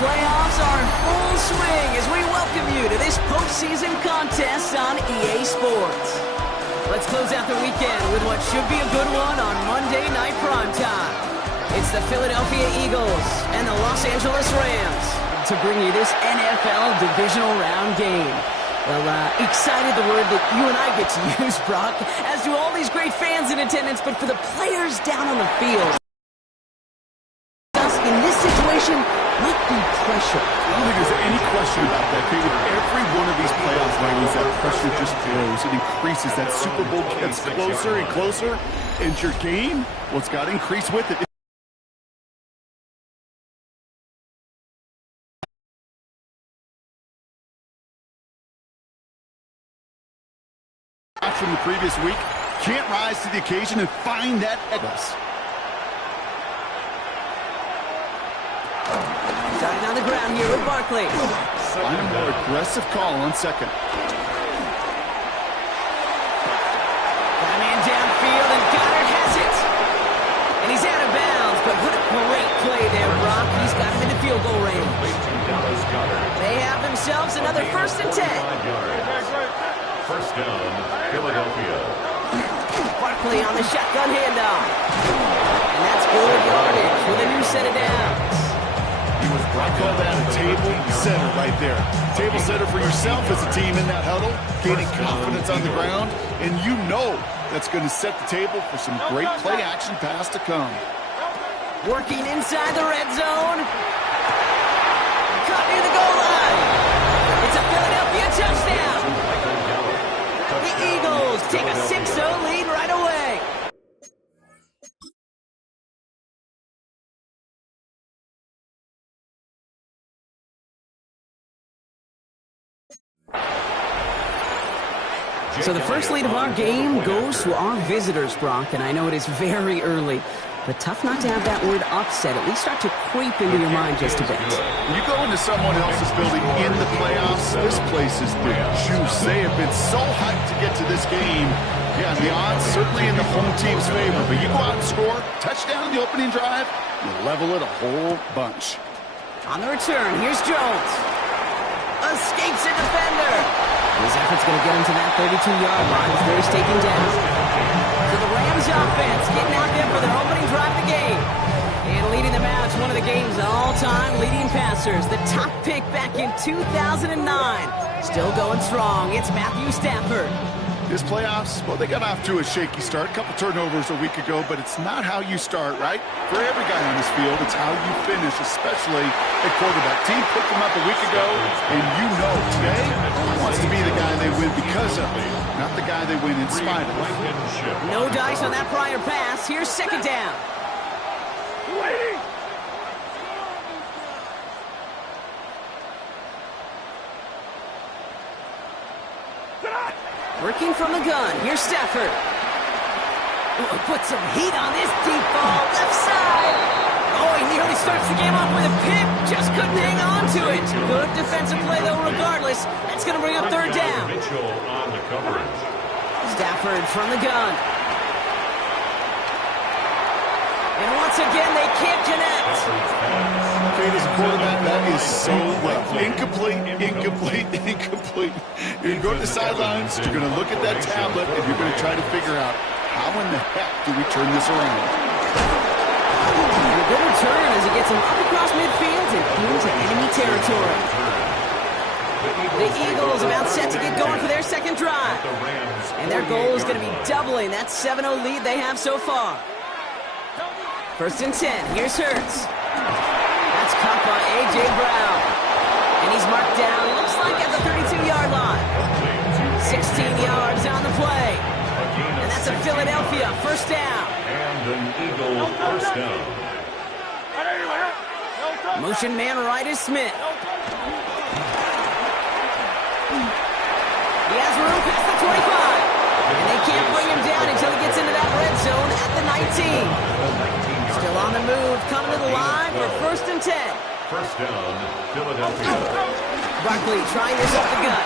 playoffs are in full swing as we welcome you to this postseason contest on EA Sports. Let's close out the weekend with what should be a good one on Monday Night Primetime. It's the Philadelphia Eagles and the Los Angeles Rams to bring you this NFL divisional round game. Well, excited the word that you and I get to use, Brock, as do all these great fans in attendance, but for the players down on the field, in this situation, might be pressure. I don't think there's any question about that. Okay, with every one of these playoff wins, that pressure just grows. It increases. That Super Bowl gets closer and closer. And your game, well, it's got to increase with it. From the previous week, can't rise to the occasion and find that excellence. Starting on the ground here with Barkley. Find a more aggressive call on second. Got a man downfield, and Goddard has it. And he's out of bounds, but what a great play there, Brock. He's got him in the field goal range. They have themselves another 1st and 10. First down, Philadelphia. Barkley on the shotgun handoff. And that's good yardage with a new set of downs. I call that a table setter right there. Table setter for yourself as a team in that huddle, gaining confidence on the ground, and you know that's going to set the table for some great play action pass to come. Working inside the red zone. Caught near the goal line. It's a Philadelphia touchdown. The Eagles take a 6-0 lead right away. So the first lead of our game goes to our visitors, Brock, and I know it is very early, but tough not to have that word upset at least start to creep into your mind just a bit. When you go into someone else's building in the playoffs, this place is the juice. They have been so hyped to get to this game. Yeah, the odds certainly in the home team's favor, but you go out and score, touchdown in the opening drive, you level it a whole bunch. On the return, here's Jones. Escapes a defender. His effort's going to get him to that 32-yard line before he's taken down. So the Rams offense getting out there for their opening drive of the game. And leading them out is one of the game's all-time leading passers. The top pick back in 2009. Still going strong. It's Matthew Stafford. This playoffs, well, they got off to a shaky start. A couple turnovers a week ago, but it's not how you start, right? For every guy on this field, it's how you finish, especially at quarterback. Team picked them up a week ago, and you know today wants to be the guy they win because of, not the guy they win in spite of. No dice on that prior pass. Here's second down. Working from the gun. Here's Stafford. Ooh, put some heat on this deep ball. Left side. Oh, he nearly starts the game off with a pick. Just couldn't hang on to it. Good defensive play, though, regardless. That's going to bring up third down. Mitchell on the coverage. Stafford from the gun. And once again, they can't connect. Okay, as a quarterback, that is so rough. Incomplete, incomplete, incomplete. You're going to go to the sidelines, you're going to look at that tablet, and you're going to try to figure out how in the heck do we turn this around. A good return as he gets him up across midfield and into enemy territory. The Eagles about set to get going for their second drive. And their goal is going to be doubling that 7-0 lead they have so far. 1st and 10. Here's Hurts. That's caught by A.J. Brown. And he's marked down, looks like at the 32-yard line. 16 yards on the play. And that's a Philadelphia first down. And an Eagle first down. Motion man right is Smith. He has room past the 25. And they can't bring him down until he gets into that red zone at the 19. Still on the move, coming to the line for 1st and 10. First down, Philadelphia. Barkley trying this up the gut.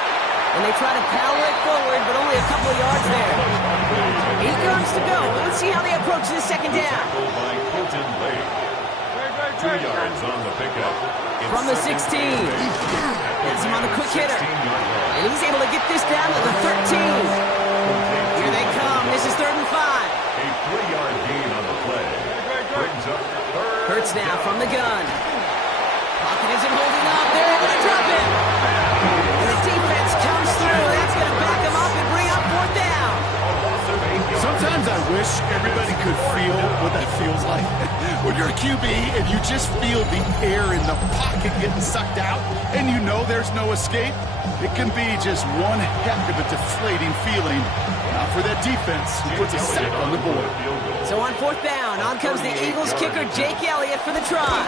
And they try to power it forward, but only a couple of yards there. 8 yards to go. Let's see how they approach this second down. yards on the pickup. From the 16. That's him on the quick hitter. And he's able to get this down to the 13. Here they come. This is 3rd and 5. A 3-yard gain on the play. Brings up third. Hurts now from the gun. Pocket isn't holding up. They're able to drop him. And the defense comes through. That's going to back him up and bring up 4th down. Sometimes I wish everybody could feel what that feels like. When you're a QB and you just feel the air in the pocket getting sucked out and you know there's no escape, it can be just one heck of a deflating feeling. Not for that defense who puts a sack on the board. So on 4th down, on comes the Eagles kicker, Jake Elliott, for the try.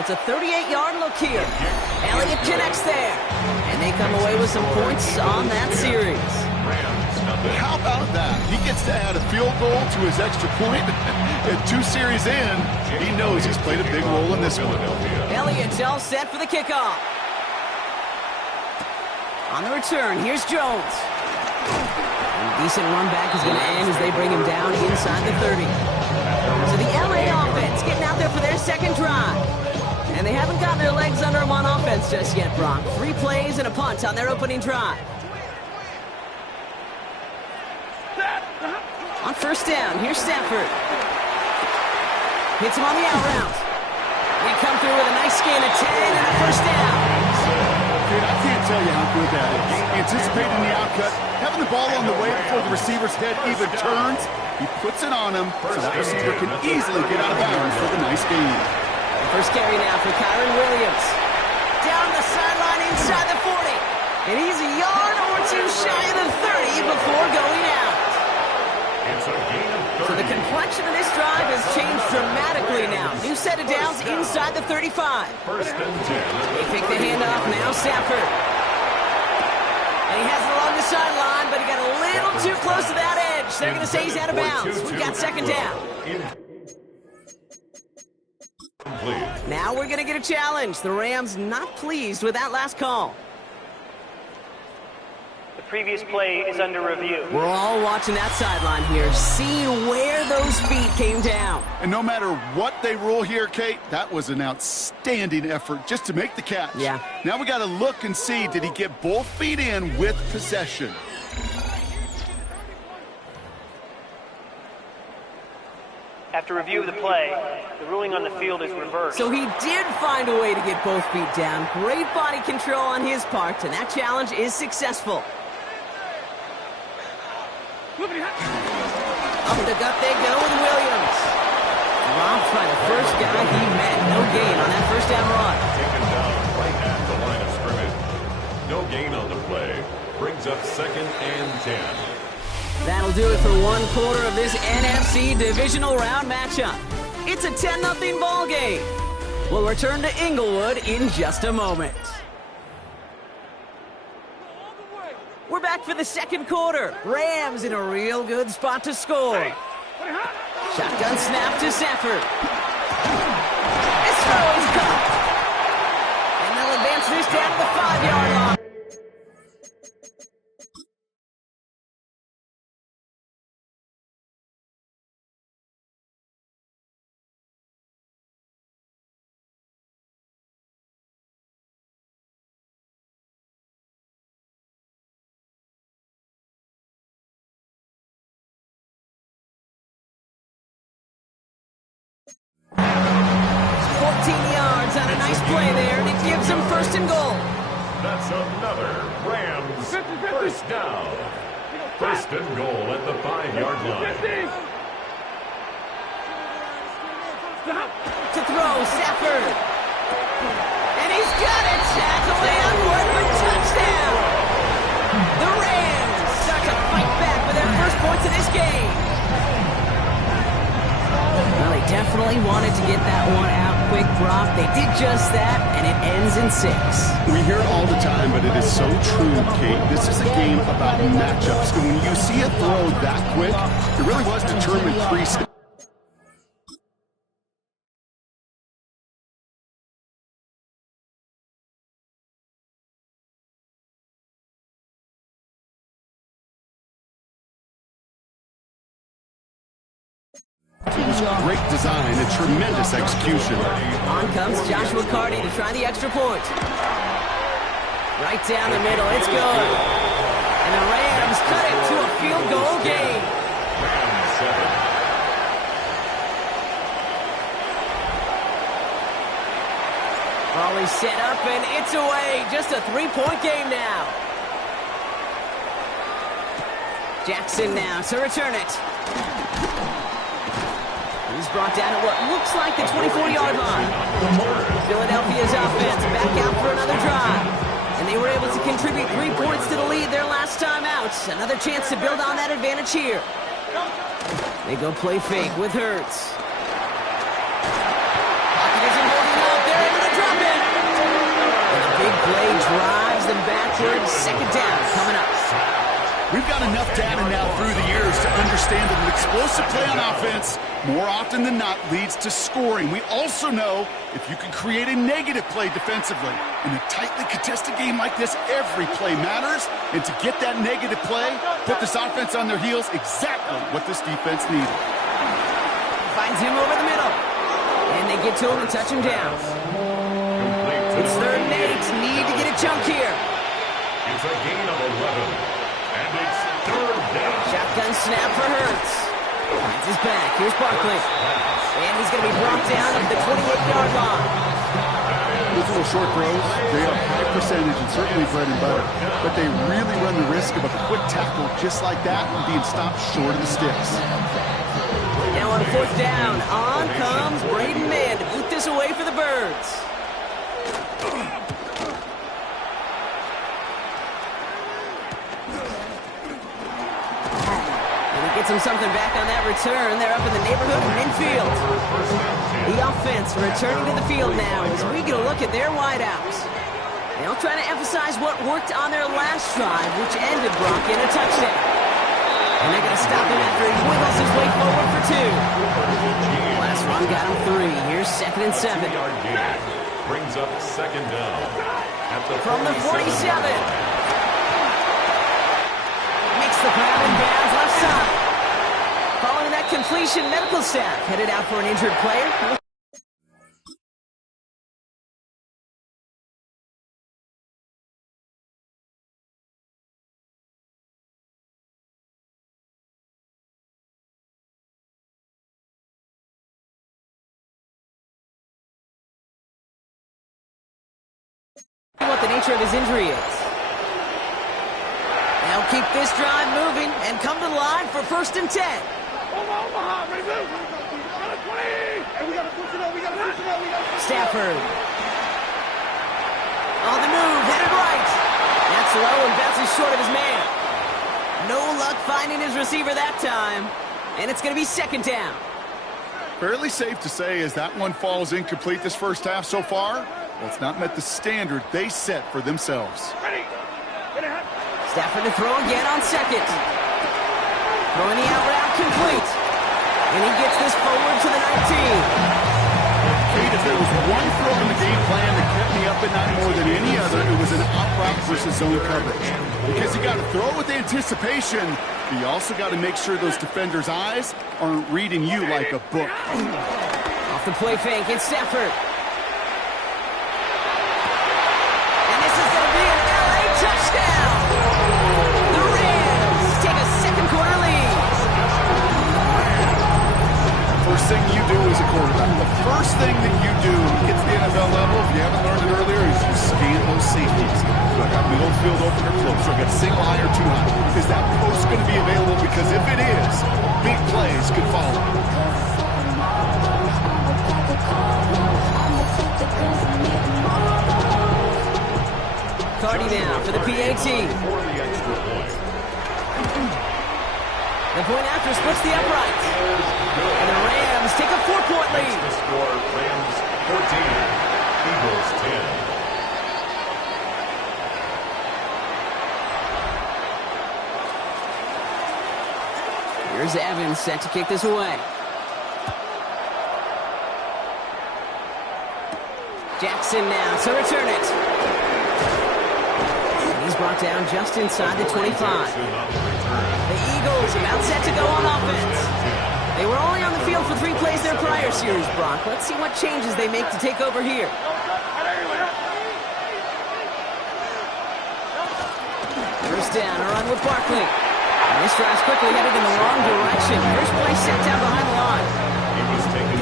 It's a 38-yard look here. Elliott connects there. And they come away with some points on that series. How about that? He gets to add a field goal to his extra point. And 2 series in, he knows he's played a big role in this one. Elliott's all set for the kickoff. On the return, here's Jones. And a decent run back is going to end as they bring him down inside the 30. So the LA offense getting out there for their second drive. And they haven't gotten their legs under them on offense just yet, Brock. 3 plays and a punt on their opening drive. On 1st down, here's Stafford. Hits him on the out route. They come through with a nice gain of 10 and a 1st down. Dude, I can't tell you how good that is. Anticipating the outcut, having the ball on the way before the receiver's head even turns. He puts it on him so that receiver can easily get out of bounds for the nice gain. First carry now for Kyron Williams. Down the sideline inside the 40. And he's a yard or 2 shy of the 30 before going out. It's a gain of 30. So the complexion of this drive has changed dramatically now. New set of downs inside the 35. 1st and 10. They pick the handoff, now Stafford. And he has it along the sideline, but he got a little too close to that edge. They're going to say he's out of bounds. We've got 2nd down. Now we're going to get a challenge. The Rams not pleased with that last call. The previous play is under review. We're all watching that sideline here, seeing where those feet came down. And no matter what they rule here, Kate, that was an outstanding effort just to make the catch. Yeah. Now we got to look and see, did he get both feet in with possession? After review of the play, the ruling on the field is reversed. So he did find a way to get both feet down. Great body control on his part, and that challenge is successful. Up the gut they go with Williams. Dropped by the first guy he met. No gain on that 1st down run. Taken down right at the line of scrimmage. No gain on the play. Brings up 2nd and 10. That'll do it for 1 quarter of this NFC divisional round matchup. It's a 10-0 ball game. We'll return to Inglewood in just a moment. We're back for the 2nd quarter. Rams in a real good spot to score. Shotgun snap to Stafford. This throw is caught. And they'll advance this down to the 5-yard line. Play there, and it gives them 1st and goal. That's another Rams 1st down. 1st and goal at the 5-yard line. To throw, Stafford. And he's got it. Tackle and one for touchdown. The Rams start to fight back with their first points of this game. Well, they definitely wanted to get that one out quick, Brock. They did just that, and it ends in 6. We hear it all the time, but it is so true, Kate. This is a game about matchups. And when you see a throw that quick, it really was determined pre-snap. It was great design and tremendous execution. On comes Joshua Carty to try the extra point. Right down the middle, it's good. And the Rams cut it to a field goal game. Rams 7. Raleigh set up and it's away. Just a 3-point game now. Jackson now to return it. He's brought down at what looks like the 24-yard line. Philadelphia's offense back out for another drive. And they were able to contribute 3 points to the lead their last time out. Another chance to build on that advantage here. They go play fake with Hurts. Pocket isn't holding up. They're able to drop it. And the big play drives them backwards. Second down coming up. We've got enough data now through the years to understand that an explosive play on offense more often than not leads to scoring. We also know if you can create a negative play defensively. In a tightly contested game like this, every play matters. And to get that negative play, put this offense on their heels, exactly what this defense needed. Finds him over the middle. And they get to him and touch him down. It's 3rd and 8. Need to get a chunk here. It's a gain of 11. And it's 3rd down. Shotgun snap for Hurts. Finds his back. Here's Barkley. And he's going to be brought down at the 28-yard line. Those little short throws, they are high percentage and certainly bread and butter. But they really run the risk of a quick tackle just like that and being stopped short of the sticks. Now on 4th down, on comes Braden Mann to boot this away for the Birds. Gets him something back on that return. They're up in the neighborhood of midfield. The offense returning to the field now as we get a look at their wideouts. They'll try to emphasize what worked on their last drive, which ended Brock in a touchdown. And they're going to stop him after he wiggles his way forward for 2. Last run got him 3. Here's 2nd and 7. Brings up 2nd down. From the 47. Makes the grab and bounds left side. Following that completion, medical staff headed out for an injured player. What the nature of his injury is. They'll keep this drive moving and come to the line for 1st and 10. Stafford. On the move, headed right. That's low and bounces short of his man. No luck finding his receiver that time. And it's going to be 2nd down. Fairly safe to say as that one falls incomplete this first half so far, well, it's not met the standard they set for themselves. Stafford to throw again on 2nd. Throwing the out route complete. And he gets this forward to the 19. Kate, if there was one throw in the game plan that kept me up at night more than any other, it was an out route versus zone coverage. Because you got to throw with anticipation, but you also got to make sure those defenders' eyes aren't reading you like a book. Off the play fake, it's Stafford. And this is going to be an LA touchdown. The Rams take a second quarter lead. First thing you do as a quarterback, the first thing that you do when you get to the NFL level, if you haven't learned it earlier, is you scan those safeties. Do I got middle field open or close? Do I got single high or two high? Is that post going to be available? Because if it is, big plays could follow. Carty now for the PAT. The point after splits the upright. And the Rams take a 4-point lead. The score, Rams 14, Eagles 10. Here's Evans set to kick this away. Jackson now to return it. And he's brought down just inside the 25. The Eagles about set to go on offense. They were only on the field for 3 plays their prior series, Brock. Let's see what changes they make to take over here. First down, a run with Barkley. And this drive's quickly headed in the wrong direction. Here's play set down behind the line.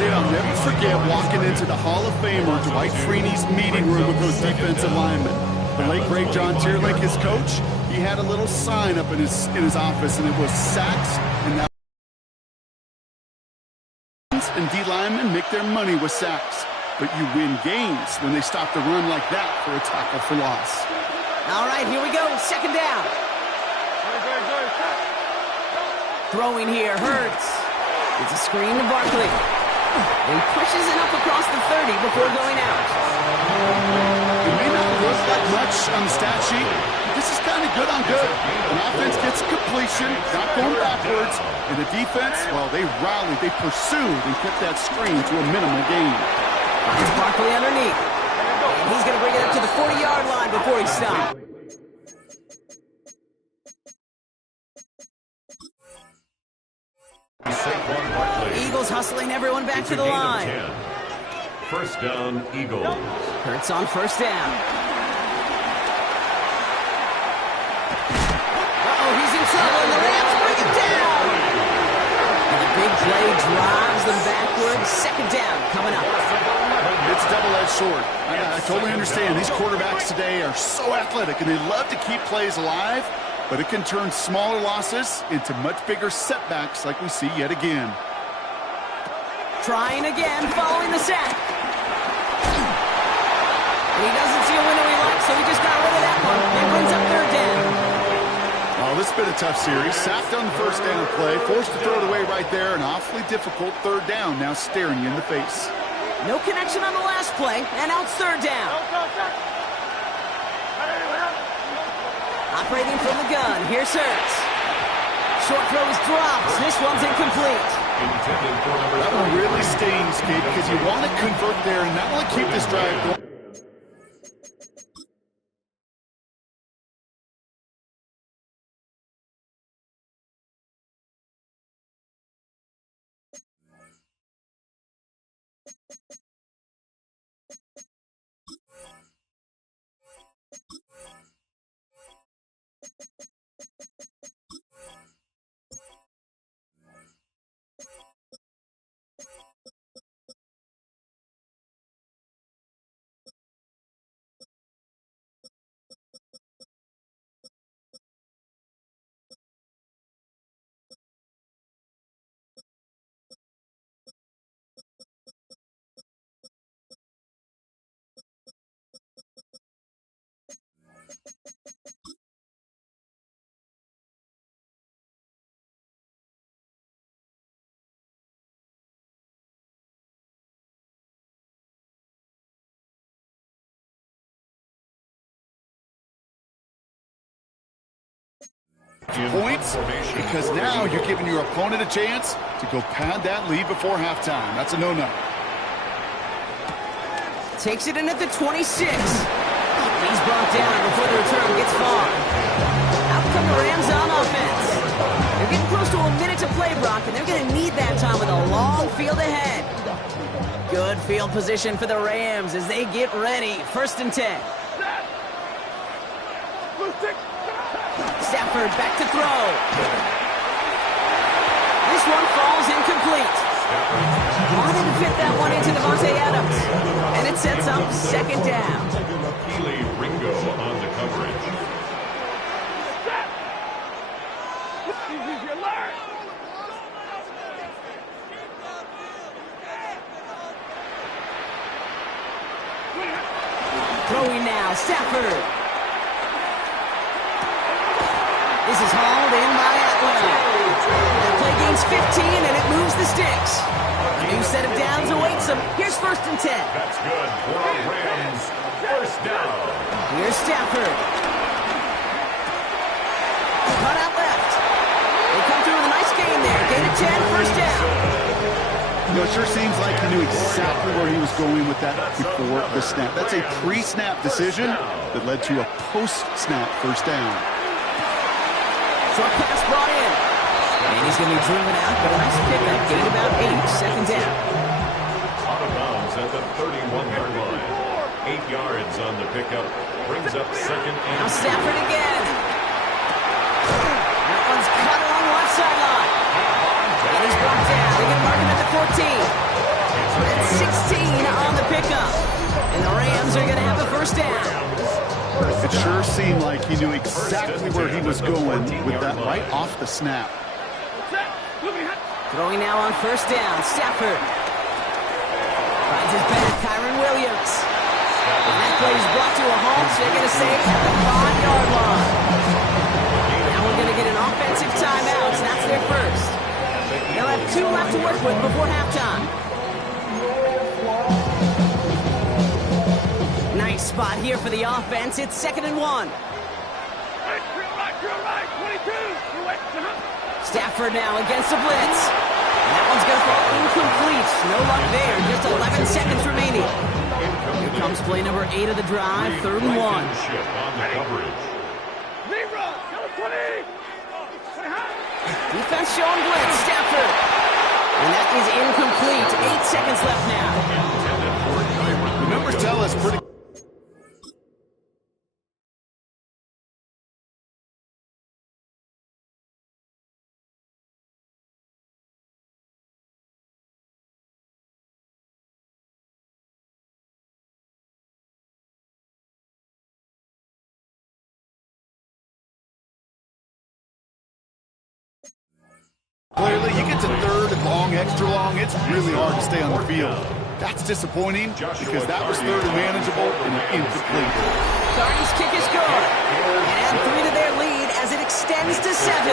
I'll never forget walking into the Hall of Famer Dwight Freeney's meeting room with those defensive linemen. The late, great John Tierlake, his coach, he had a little sign up in his office, and it was sacks, and now and D linemen make their money with sacks. But you win games when they stop the run like that for a tackle for loss. All right, here we go. Second down. Throwing here, Hurts. It's a screen to Barkley. He pushes it up across the 30 before going out. It may not look like much on the stat sheet, but this is kind of good on good. An offense gets a completion, not going backwards, and the defense, well, they rallied, they pursued, and kept that screen to a minimal gain. It's Barkley underneath. And he's going to bring it up to the 40-yard line before he stops. Eagles hustling everyone back to the line. First down, Eagles. Hurts on first down. Uh-oh, he's in trouble, and the Rams bring him down. And the big play drives them backwards. Second down coming up. It's double-edged sword. I totally understand. These quarterbacks today are so athletic, and they love to keep plays alive, but it can turn smaller losses into much bigger setbacks like we see yet again. Trying again, following the sack. And he doesn't see a window he likes, so he just got rid of that one. It brings up third down. Oh, this has been a tough series. Sacked on the first down play, forced to throw it away right there. An awfully difficult third down now staring you in the face. No connection on the last play, and out third down. Operating from the gun, here's Hurts. Short throw is dropped. This one's incomplete. That one really stings, Kate, because you want to convert there and not only keep this drive going. Points, because now you're giving your opponent a chance to go pad that lead before halftime. That's a no-no. Takes it in at the 26. He's brought down before the return gets far. Out come the Rams on offense. They're getting close to a minute to play, Brock, and they're going to need that time with a long field ahead. Good field position for the Rams as they get ready. First and 10. Stafford back to throw. This one falls incomplete. Wanted to fit that one into Devontae Adams. And it sets up second down. Keely Ringo on the coverage. Throwing now, Stafford. This is hauled in by Atlanta. That play gains 15, and it moves the sticks. A new set of downs awaits them. Here's first and 10. That's good for the Rams. First down. Here's Stafford. Cut out left. They come through with a nice gain there. Gain of 10, first down. You know, it sure seems like he knew exactly where he was going with that before the snap. That's a pre-snap decision that led to a post-snap first down. Short pass brought in. And he's going to be driven out, but a nice pickup. Gain about 8, second down. Out of bounds at the 31-yard line. 8 yards on the pickup. Brings up second and... Now Stafford again. That one's cut along the left sideline. And he's brought down. They're going to mark him at the 14. That's 16 on the pickup. And the Rams are going to have the first down. It sure seemed like he knew exactly where he was going with that right off the snap. Throwing now on first down. Stafford finds his back, Kyron Williams. And that play is brought to a halt, so they're going to say at the 5-yard line. Now we're going to get an offensive timeout, so that's their first. They'll have 2 left to work with before halftime. Nice spot here for the offense. It's 2nd and 1. Stafford now against the blitz. And that one's going to fall incomplete. No luck there. Just 11 seconds remaining. Here comes play number 8 of the drive. 3rd and 1. Defense showing blitz. Stafford. And that is incomplete. 8 seconds left now. The numbers tell us pretty... Clearly, you get to 3rd and long, extra long, it's really hard to stay on the field. That's disappointing because that was 3rd and manageable and incomplete. Cardinals kick is good. And 3 to their lead as it extends to 7.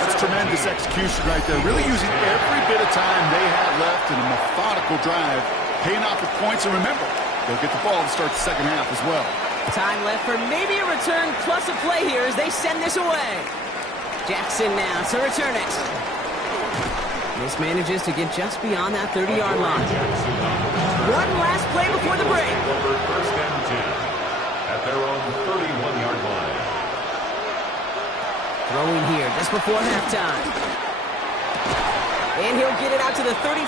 That's tremendous execution right there. Really using every bit of time they had left in a methodical drive, paying off with points. And remember, they'll get the ball to start the second half as well. Time left for maybe a return plus a play here as they send this away. Jackson now to return it. This manages to get just beyond that 30-yard line. One last play before the break. First and 10 at their own 31-yard line. Throwing here just before halftime. And he'll get it out to the 34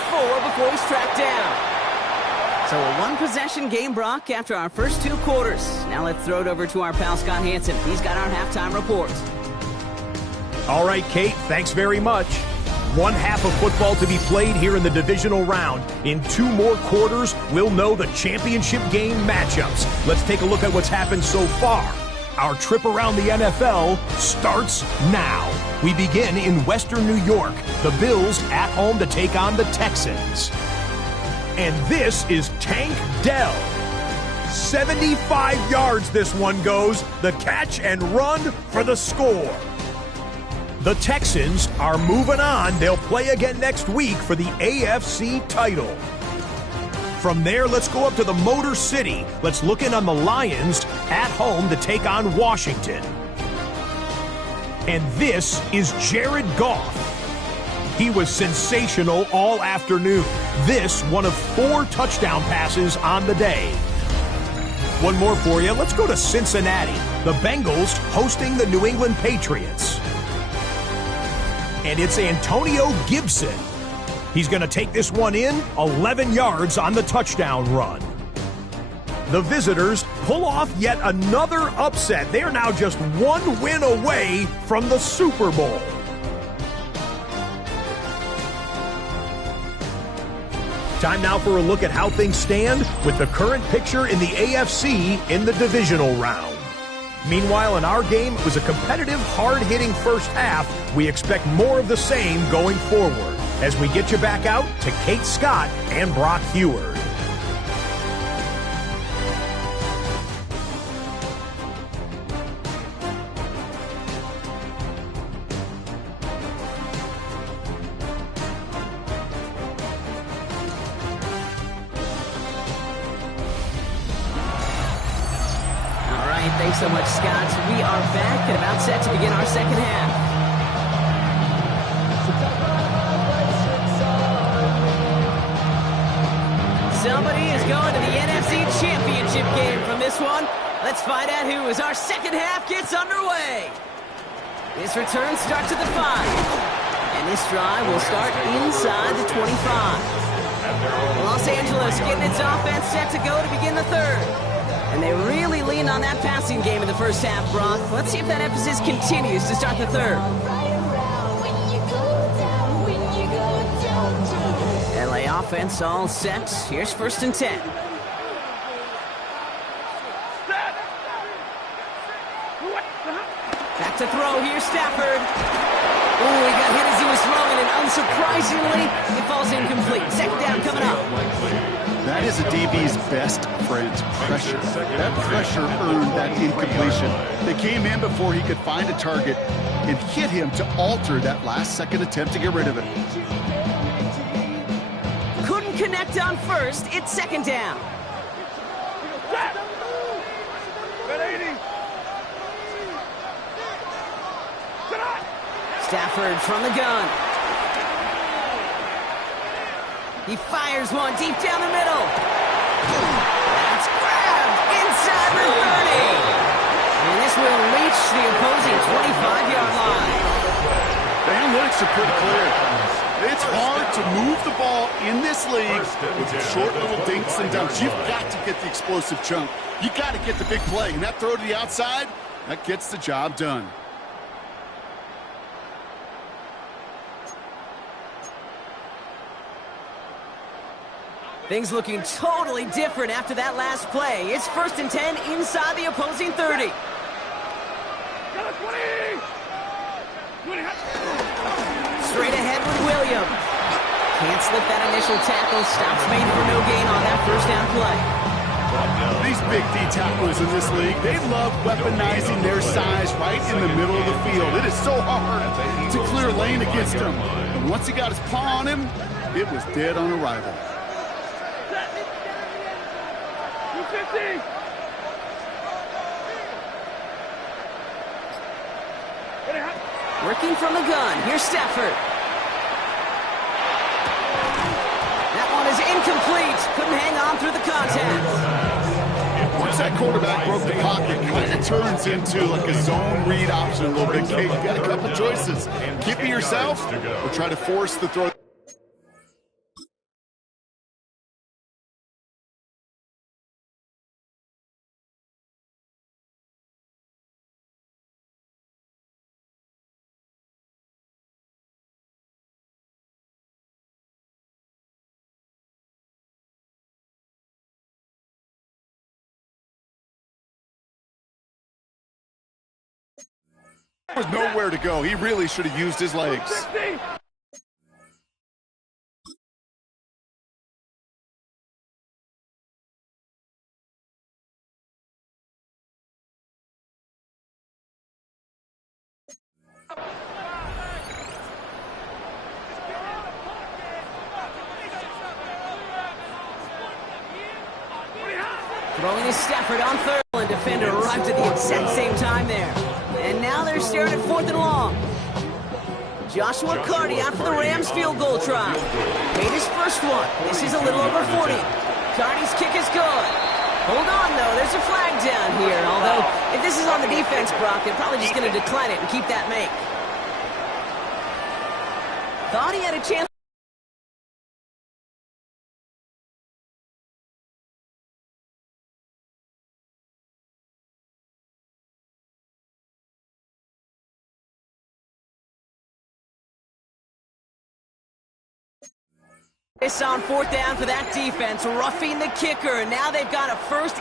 before he's tracked down. So a one-possession game, Brock, after our first 2 quarters. Now let's throw it over to our pal Scott Hansen. He's got our halftime report. All right, Kate, thanks very much. 1 half of football to be played here in the divisional round. In 2 more quarters, we'll know the championship game matchups. Let's take a look at what's happened so far. Our trip around the NFL starts now. We begin in Western New York. The Bills at home to take on the Texans. And this is Tank Dell. 75 yards this one goes. The catch and run for the score. The Texans are moving on. They'll play again next week for the AFC title. From there, let's go up to the Motor City. Let's look in on the Lions at home to take on Washington. And this is Jared Goff. He was sensational all afternoon. This, one of 4 touchdown passes on the day. One more for you. Let's go to Cincinnati. The Bengals hosting the New England Patriots. And it's Antonio Gibson. He's going to take this one in, 11 yards on the touchdown run. The visitors pull off yet another upset. They are now just 1 win away from the Super Bowl. Time now for a look at how things stand with the current picture in the AFC in the divisional round. Meanwhile, in our game, it was a competitive, hard-hitting first half. We expect more of the same going forward as we get you back out to Kate Scott and Brock Heward. Thanks so much, Scott. We are back and about set to begin our second half. Somebody is going to the NFC Championship game from this one. Let's find out who as our second half gets underway. This return starts at the 5. And this drive will start inside the 25. Los Angeles getting its offense set to go to begin the third. And they really leaned on that passing game in the first half, Brock. Let's see if that emphasis continues to start the third. LA offense all set. Here's 1st and 10. Back to throw. Here's Stafford. Oh, he got hit as he was throwing, and unsurprisingly, it falls incomplete. 2nd down coming up. That is a DB's best friend, pressure. That pressure earned that incompletion. They came in before he could find a target and hit him to alter that last-second attempt to get rid of it. Couldn't connect on 1st. It's 2nd down. Stafford from the gun. He fires one deep down the middle. That's grabbed inside the 30. And this will reach the opposing 25-yard line. The analytics are pretty clear. It's hard to move the ball in this league with short little dinks and dunks. You've got to get the explosive chunk. You got to get the big play. And that throw to the outside, that gets the job done. Things looking totally different after that last play. It's 1st and 10 inside the opposing 30. Straight ahead with Williams. Can't slip that initial tackle. Stops made for no gain on that 1st down play. These big D tackles in this league, they love weaponizing their size right in the middle of the field. It is so hard to clear lane against them. And once he got his paw on him, it was dead on arrival. Working from the gun. Here's Stafford. That one is incomplete. Couldn't hang on through the contact. Once that quarterback broke the pocket, it kind of turns into like a zone read option a little bit. Kate, you got a couple choices. Keep it yourself or try to force the throw. There was nowhere to go. He really should have used his legs. Throwing is Stafford on 3rd. And defender arrived at the exact same time there. And now they're staring at 4th and long. Joshua Carty out for the Rams field goal try. Made his first one. This is a little over 40. Carty's kick is good. Hold on, though. There's a flag down here. Although, if this is on the defense, Brock, they're probably just going to decline it and keep that make. Thought he had a chance. This on 4th down for that defense, roughing the kicker, and now they've got a first